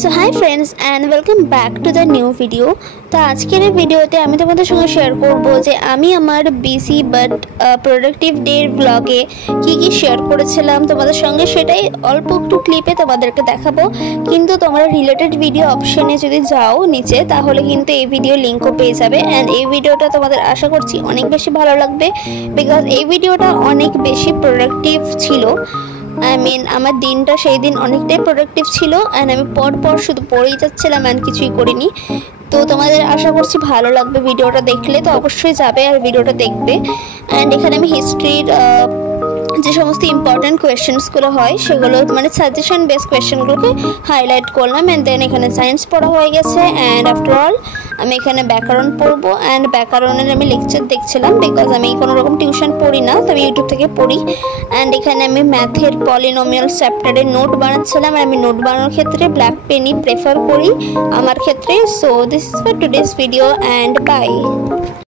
So hi friends and welcome back to the new video. তো আজকের এই ভিডিওতে আমি তোমাদের সঙ্গে শেয়ার করব যে আমি আমার বিজি বাট প্রোডাক্টিভ ডের ব্লগে কি কি শেয়ার করেছিলাম তোমাদের সঙ্গে, সেটাই অল্প একটু ক্লিপে তোমাদেরকে দেখাবো। কিন্তু তোমরা রিলেটেড ভিডিও অপশনে যদি যাও নিচে, তাহলে কিন্তু এই ভিডিও লিঙ্কও পেয়ে যাবে। অ্যান্ড এই ভিডিওটা তোমাদের আশা করছি অনেক বেশি ভালো লাগবে, বিকজ এই ভিডিওটা অনেক বেশি প্রোডাক্টিভ ছিল। আমার দিনটা সেই দিন অনেকটাই প্রোডাক্টিভ ছিল অ্যান্ড আমি পর শুধু পড়েই যাচ্ছিলাম অ্যান্ড কিছুই করিনি। তো তোমাদের আশা করছি ভালো লাগবে ভিডিওটা দেখলে, তো অবশ্যই যাবে আর ভিডিওটা দেখবে। অ্যান্ড এখানে আমি হিস্ট্রির যে সমস্ত ইম্পর্ট্যান্ট কোয়েশ্চেন্সগুলো হয় সেগুলো মানে সাজেশন বেস কোয়েশ্চেনগুলোকে হাইলাইট করলাম। অ্যান্ড দেন এখানে সায়েন্স পড়া হয়ে গেছে। অ্যান্ড আফটার অল আমি এখানে ব্যাকরণ পড়বো। অ্যান্ড ব্যাকরণের আমি লেকচার দেখছিলাম, বিকজ আমি কোনো রকম টিউশন পড়ি না, তো আমি ইউটিউব থেকে পড়ি। অ্যান্ড এখানে আমি ম্যাথের পলিনোমিয়াল চ্যাপ্টারের নোট বানাচ্ছিলাম। আর আমি নোট বানানোর ক্ষেত্রে ব্ল্যাক পেনই প্রেফার করি আমার ক্ষেত্রে। So this is for today's video and by.